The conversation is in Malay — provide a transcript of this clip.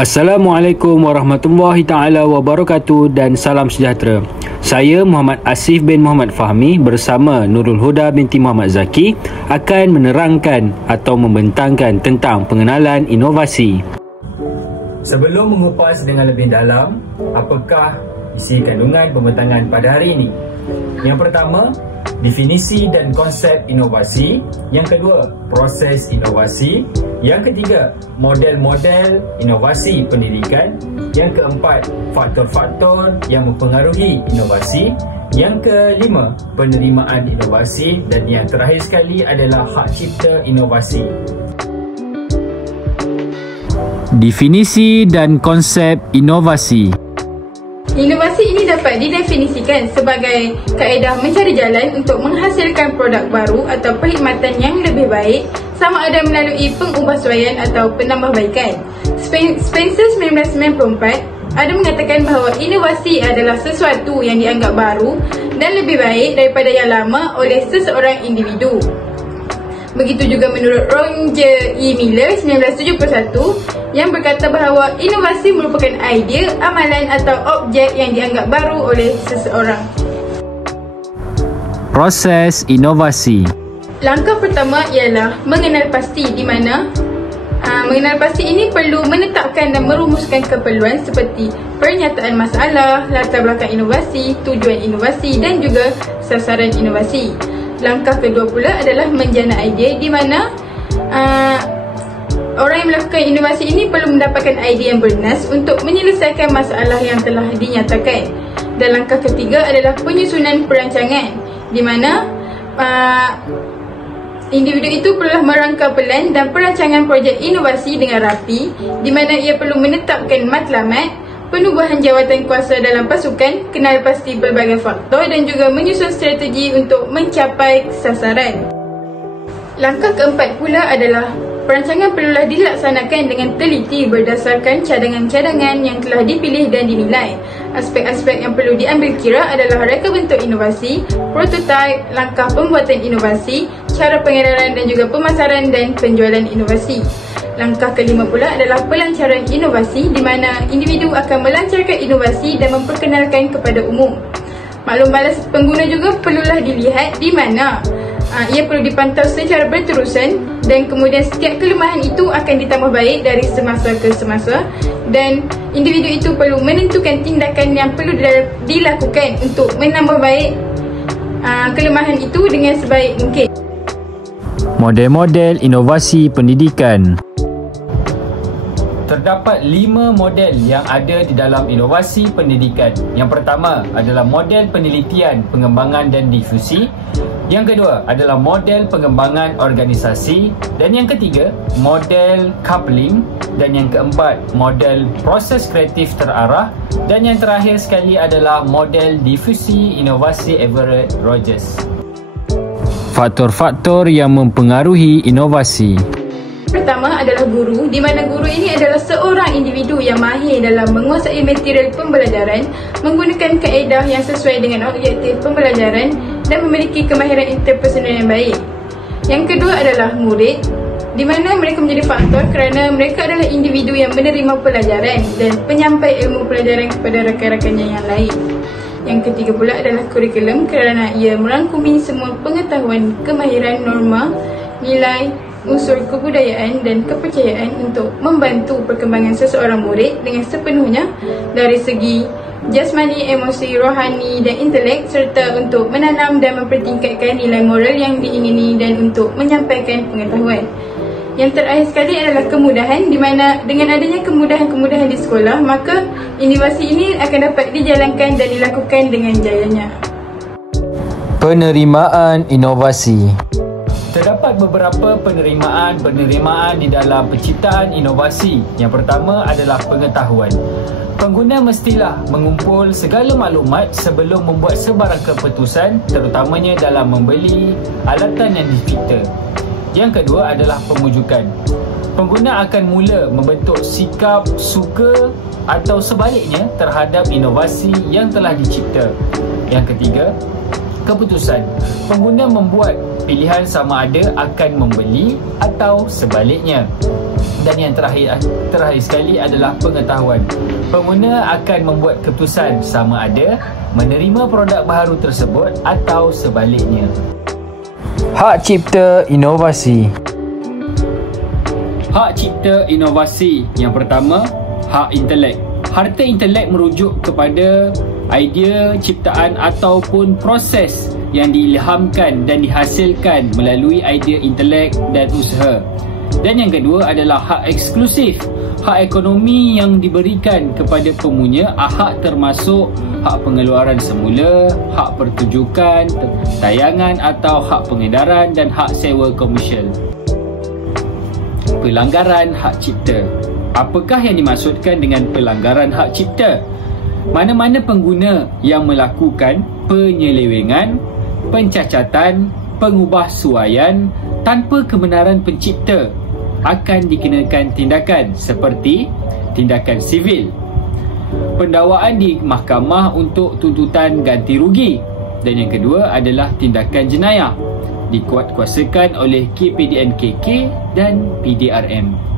Assalamualaikum warahmatullahi taala wabarakatuh dan salam sejahtera. Saya Muhammad Asif bin Muhammad Fahmi bersama Nurul Huda binti Muhammad Zaki akan menerangkan atau membentangkan tentang pengenalan inovasi. Sebelum mengupas dengan lebih dalam, apakah isi kandungan pembentangan pada hari ini? Yang pertama, definisi dan konsep inovasi. Yang kedua, proses inovasi. Yang ketiga, model-model inovasi pendidikan. Yang keempat, faktor-faktor yang mempengaruhi inovasi. Yang kelima, penerimaan inovasi. Dan yang terakhir sekali adalah hak cipta inovasi. Definisi dan konsep inovasi. Inovasi ini dapat didefinisikan sebagai kaedah mencari jalan untuk menghasilkan produk baru atau perkhidmatan yang lebih baik, sama ada melalui pengubahsuaian atau penambahbaikan. Spencer 1994 ada mengatakan bahawa inovasi adalah sesuatu yang dianggap baru dan lebih baik daripada yang lama oleh seseorang individu. Begitu juga menurut Roger E. Miller 1971 yang berkata bahawa inovasi merupakan idea, amalan atau objek yang dianggap baru oleh seseorang. Proses inovasi. Langkah pertama ialah mengenal pasti, di mana mengenal pasti ini perlu menetapkan dan merumuskan keperluan seperti pernyataan masalah, latar belakang inovasi, tujuan inovasi dan juga sasaran inovasi. Langkah kedua pula adalah menjana idea, di mana orang yang melakukan inovasi ini perlu mendapatkan idea yang bernas untuk menyelesaikan masalah yang telah dinyatakan. Dan langkah ketiga adalah penyusunan perancangan, di mana individu itu perlu merangka pelan dan perancangan projek inovasi dengan rapi, di mana ia perlu menetapkan matlamat, penubuhan jawatan kuasa dalam pasukan, kenal pasti pelbagai faktor dan juga menyusun strategi untuk mencapai sasaran. Langkah keempat pula adalah perancangan perlulah dilaksanakan dengan teliti berdasarkan cadangan-cadangan yang telah dipilih dan dinilai. Aspek-aspek yang perlu diambil kira adalah reka bentuk inovasi, prototipe, langkah pembuatan inovasi, cara pengedaran dan juga pemasaran dan penjualan inovasi. Langkah kelima pula adalah pelancaran inovasi, di mana individu akan melancarkan inovasi dan memperkenalkan kepada umum. Maklum balas pengguna juga perlulah dilihat, di mana ia perlu dipantau secara berterusan dan kemudian setiap kelemahan itu akan ditambah baik dari semasa ke semasa, dan individu itu perlu menentukan tindakan yang perlu dilakukan untuk menambah baik kelemahan itu dengan sebaik mungkin. Model-model inovasi pendidikan. Terdapat 5 model yang ada di dalam inovasi pendidikan. Yang pertama adalah model penelitian, pengembangan dan difusi. Yang kedua adalah model pengembangan organisasi. Dan yang ketiga, model coupling. Dan yang keempat, model proses kreatif terarah. Dan yang terakhir sekali adalah model difusi inovasi Everett Rogers. Faktor-faktor yang mempengaruhi inovasi. Pertama adalah guru, di mana guru ini adalah seorang individu yang mahir dalam menguasai material pembelajaran, menggunakan kaedah yang sesuai dengan objektif pembelajaran dan memiliki kemahiran interpersonal yang baik. Yang kedua adalah murid, di mana mereka menjadi faktor kerana mereka adalah individu yang menerima pelajaran dan penyampai ilmu pelajaran kepada rakan-rakannya yang lain. Yang ketiga pula adalah kurikulum, kerana ia merangkumi semua pengetahuan, kemahiran, norma, nilai, unsur kebudayaan dan kepercayaan untuk membantu perkembangan seseorang murid dengan sepenuhnya dari segi jasmani, emosi, rohani dan intelek, serta untuk menanam dan mempertingkatkan nilai moral yang diingini dan untuk menyampaikan pengetahuan. Yang terakhir sekali adalah kemudahan, di mana dengan adanya kemudahan-kemudahan di sekolah, maka inovasi ini akan dapat dijalankan dan dilakukan dengan jayanya. Penerimaan inovasi. Terdapat beberapa penerimaan di dalam penciptaan inovasi. Yang pertama adalah pengetahuan. Pengguna mestilah mengumpul segala maklumat sebelum membuat sebarang keputusan, terutamanya dalam membeli alatan yang dicipta. Yang kedua adalah pemujukan. Pengguna akan mula membentuk sikap suka atau sebaliknya terhadap inovasi yang telah dicipta. Yang ketiga, keputusan. Pengguna membuat pilihan sama ada akan membeli atau sebaliknya. Dan yang terakhir sekali adalah pengetahuan. Pengguna akan membuat keputusan sama ada menerima produk baharu tersebut atau sebaliknya. Hak cipta inovasi. Hak cipta inovasi. Yang pertama, hak intelek. Harta intelek merujuk kepada idea, ciptaan ataupun proses yang diilhamkan dan dihasilkan melalui idea intelek dan usaha. Dan yang kedua adalah hak eksklusif. Hak ekonomi yang diberikan kepada pemunya, hak termasuk hak pengeluaran semula, hak pertunjukan, tayangan atau hak pengedaran dan hak sewa komersial. Pelanggaran hak cipta. Apakah yang dimaksudkan dengan pelanggaran hak cipta? Mana-mana pengguna yang melakukan penyelewengan, pencacatan, pengubahsuaian tanpa kebenaran pencipta akan dikenakan tindakan seperti tindakan sivil, pendakwaan di mahkamah untuk tuntutan ganti rugi, dan yang kedua adalah tindakan jenayah dikuatkuasakan oleh KPDNKK dan PDRM.